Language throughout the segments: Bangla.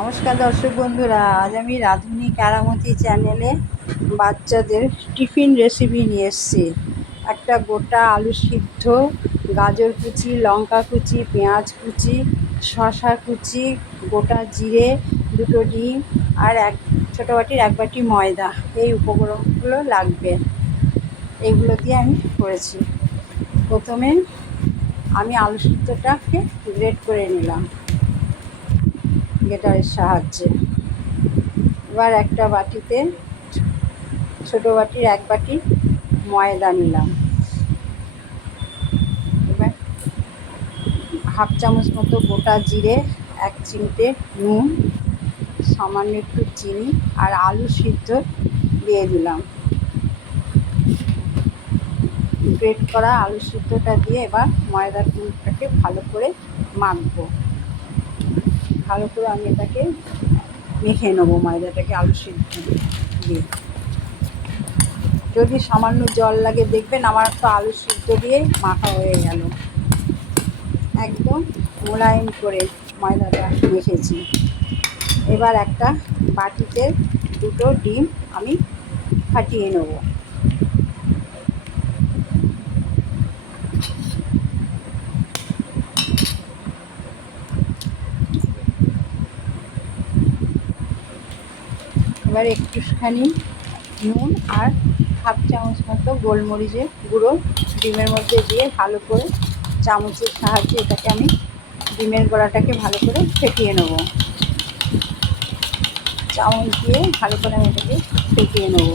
নমস্কার দর্শক বন্ধুরা, আজ আমি রাঁধুনি কেরামতি চ্যানেলে বাচ্চাদের টিফিন রেসিপি নিয়ে এসেছি। একটা গোটা আলু সিদ্ধ, গাজর কুচি, লঙ্কা কুচি, পেঁয়াজ কুচি, শসা কুচি, গোটা জিরে, দুটো ডিম আর ছোটো বাটির এক বাটি ময়দা, এই উপকরণগুলো লাগবে। এইগুলো দিয়ে আমি করেছি। প্রথমে আমি আলু সিদ্ধটাকে গ্রেট করে নিলাম গ্রেটারের সাহায্যে। এবার একটা বাটিতে, ছোটো বাটির এক বাটি ময়দা নিলাম। এবার হাফ চামচ মতো গোটা জিরে, এক চিমটে নুন, সামান্য একটু চিনি আর আলু সিদ্ধ দিয়ে দিলাম। গ্রেট করা আলু সিদ্ধটা দিয়ে এবার ময়দাটাকে ভালো করে মাখবো। ভালো করে আমি এটাকে মেখে নেবো, ময়দাটাকে আলু সিদ্ধ দিয়ে। যদি সামান্য জল লাগে দেখবেন, আমার তো আলু সিদ্ধ দিয়ে মাখা হয়ে গেল। একদম মোলায়েম করে ময়দাটা মেখেছি। এবার একটা বাটিতে দুটো ডিম আমি ফাটিয়ে নেব। এবার একটুখানি নুন আর হাফ চামচ মতো গোলমরিচের গুঁড়ো ডিমের মধ্যে দিয়ে ভালো করে চামচের সাহায্যে এটাকে আমি ডিমের গোড়াটাকে ভালো করে ফেটিয়ে নেব। চামচ দিয়ে ভালো করে আমি এটাকে ফেটিয়ে নেব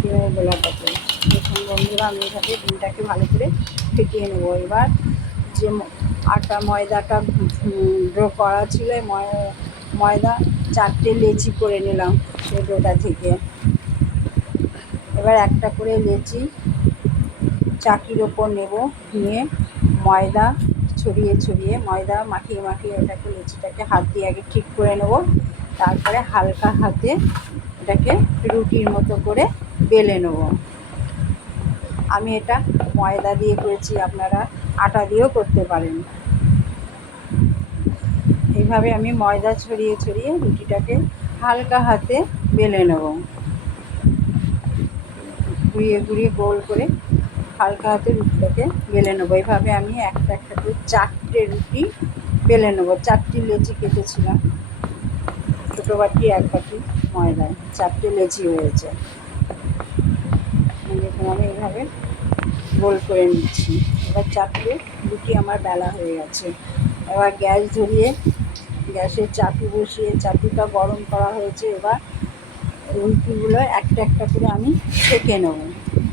ডিমের গোলাটাকে। দেখুন বন্ধুরা, আমি এভাবে ডিমটাকে ভালো করে ফেটিয়ে নেব। এবার যে ময়দাটা ড্রো করা ছিল, ময়দা 4টে লেচি করে নিলাম সেই ডোটা থেকে। এবার একটা করে লেচি চাকির ওপর নেব, নিয়ে ময়দা ছড়িয়ে ছড়িয়ে, ময়দা মাখিয়ে মাখিয়ে এটাকে লেচিটাকে হাত দিয়ে আগে ঠিক করে নেব। তারপরে হালকা হাতে এটাকে রুটির মতো করে বেলে নেব। আমি এটা ময়দা দিয়ে করেছি, আপনারা আটা দিয়েও করতে পারেন। এইভাবে আমি ময়দা ছড়িয়ে ছড়িয়ে রুটিটাকে হালকা হাতে বেলে নেব। ঘুরিয়ে ঘুরিয়ে গোল করে হালকা হাতে রুটিটাকে বেলে নেবো। এইভাবে আমি একটা একটা করে 4টে রুটি বেলে নেবো। 4টি লেচি কেটেছিলাম, ছোটো বাটি এক বাটি ময়দায় 4টে লেচি হয়েছে। দেখুন আমি এইভাবে গোল করে নিচ্ছি। এবার 4টে রুটি আমার বেলা হয়ে গেছে। এবার গ্যাস ধরিয়ে গ্যাসের চাটু বসিয়ে, চাটুটা গরম করা হয়েছে। এবার রুটিগুলো একটা একটা করে আমি সেঁকে নেব,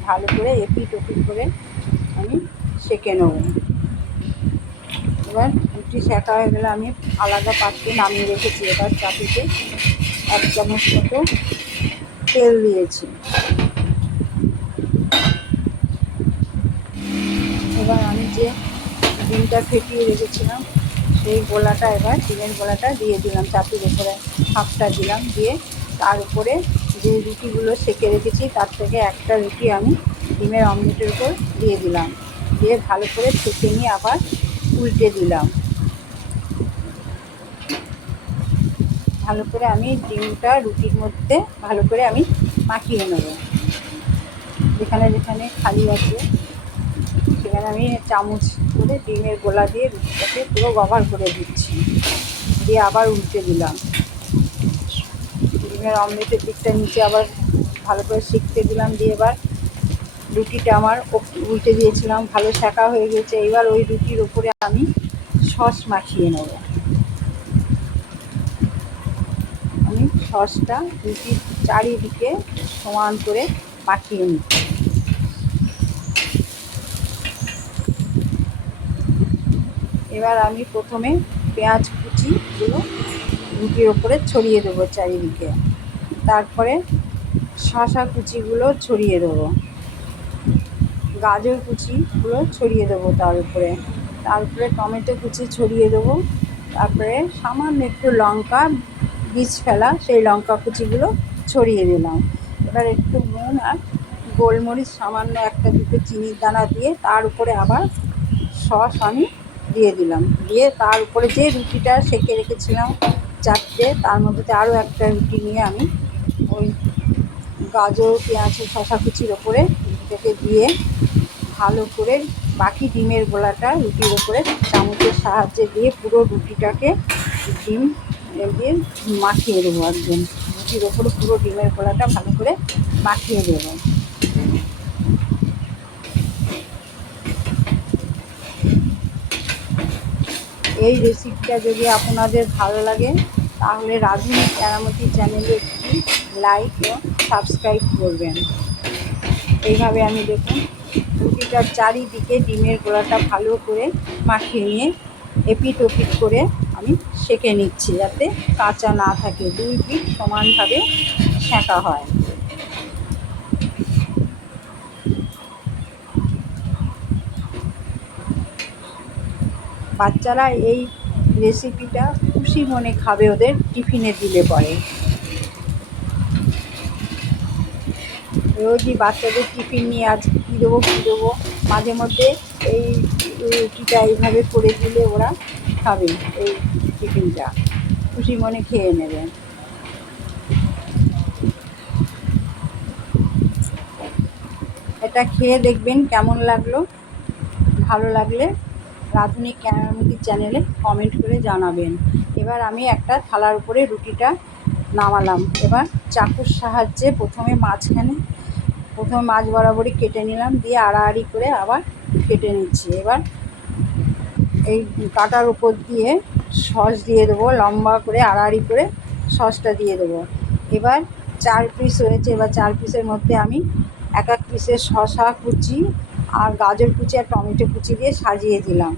ভালো করে এপিট ওপিট করে আমি সেঁকে নেব। এবার রুটি সেঁকা হয়ে গেলে আমি আলাদা পাত্রে নামিয়ে রেখেছি। এবার চাটুতে 1 চামচ মতো তেল দিয়েছি। এবার আমি যে ডিমটা ফেটিয়ে রেখেছিলাম সেই গোলাটা, এবার ডিমের গোলাটা দিয়ে দিলাম। চাটুর উপরে হাফটা দিলাম, দিয়ে তার উপরে যে রুটিগুলো সেঁকে রেখেছি তার থেকে একটা রুটি আমি ডিমের অমলেটের উপর দিয়ে দিলাম। দিয়ে ভালো করে সেঁকে নিয়ে আবার উল্টে দিলাম। ভালো করে আমি ডিমটা রুটির মধ্যে ভালো করে আমি মাখিয়ে নেব। যেখানে যেখানে খালি আছে সেখানে আমি চামচ করে ডিমের গোলা দিয়ে রুটিটাকে পুরো কভার করে দিচ্ছি। দিয়ে আবার উল্টে দিলাম। ডিমের অমলেটের দিকটা নিচে আবার ভালো করে সেঁকতে দিলাম। দিয়ে এবার রুটিটা আমার উল্টে দিয়েছিলাম, ভালো সেঁকা হয়ে গেছে। এবার ওই রুটির ওপরে আমি সস মাখিয়ে নেব। আমি সসটা রুটির চারিদিকে সমান করে মাখিয়ে নিচ্ছি। এবার আমি প্রথমে পেঁয়াজ কুচিগুলো রুটির ওপরে ছড়িয়ে দেবো চারিদিকে। তারপরে শসা কুচিগুলো ছড়িয়ে দেবো, গাজর কুচিগুলো ছড়িয়ে দেবো তার উপরে। তারপরে টমেটো কুচি ছড়িয়ে দেবো। তারপরে সামান্য একটু লঙ্কা বীজ ফেলা সেই লঙ্কা কুচিগুলো ছড়িয়ে দিলাম। এবার একটু নুন আর গোলমরিচ, সামান্য একটা দুটো চিনির দানা দিয়ে তার উপরে আবার সস আমি দিয়ে দিলাম। দিয়ে তার উপরে যে রুটিটা সেঁকে রেখেছিলাম 4টে, তার মধ্যে আরও একটা রুটি নিয়ে আমি ওই গাজর, পেঁয়াজ, শশা কুচির ওপরে রুটিটাকে দিয়ে ভালো করে বাকি ডিমের গোলাটা রুটির ওপরে চামচের সাহায্যে দিয়ে পুরো রুটিটাকে ডিম দিয়ে মাখিয়ে দেবো। একদম রুটির ওপরে পুরো ডিমের গোলাটা ভালো করে মাখিয়ে দেবো। এই রেসিপিটা যদি আপনাদের ভালো লাগে তাহলে রাঁধুনি কেরামতি চ্যানেলে একটি লাইক ও সাবস্ক্রাইব করবেন। এইভাবে আমি দেখুন রুটিটার চারিদিকে ডিমের গোলাটা ভালো করে মাখিয়ে নিয়ে এপিট ওপিট করে আমি সেঁকে নিচ্ছি, যাতে কাঁচা না থাকে, 2 পিঠ সমানভাবে সেঁকা হয়। বাচ্চারা এই রেসিপিটা খুশি মনে খাবে ওদের টিফিনে দিলে পরে। রোজই বাচ্চাদের টিফিন নিয়ে আজ কী দেবো মাঝে মধ্যে এই রুটিটা এইভাবে করে দিলে ওরা খাবে, এই টিফিনটা খুশি মনে খেয়ে নেবে। এটা খেয়ে দেখবেন কেমন লাগলো। ভালো লাগলে রাঁধুনি কেরামতি চ্যানেলে কমেন্ট করে জানাবেন। এবার আমি একটা থালার উপরে রুটিটা নামালাম। এবার চাকুর সাহায্যে প্রথমে মাঝ বরাবরই কেটে নিলাম, দিয়ে আড়াআড়ি করে আবার কেটে নিচ্ছি। এবার এই কাটার উপর দিয়ে সস দিয়ে দেবো, লম্বা করে আড়াআড়ি করে সসটা দিয়ে দেবো। এবার 4 পিস হয়েছে, এবার 4 পিসের মধ্যে আমি এক পিসে শসা কুচি আর গাজর কুচি আর টমেটো কুচি দিয়ে সাজিয়ে দিলাম।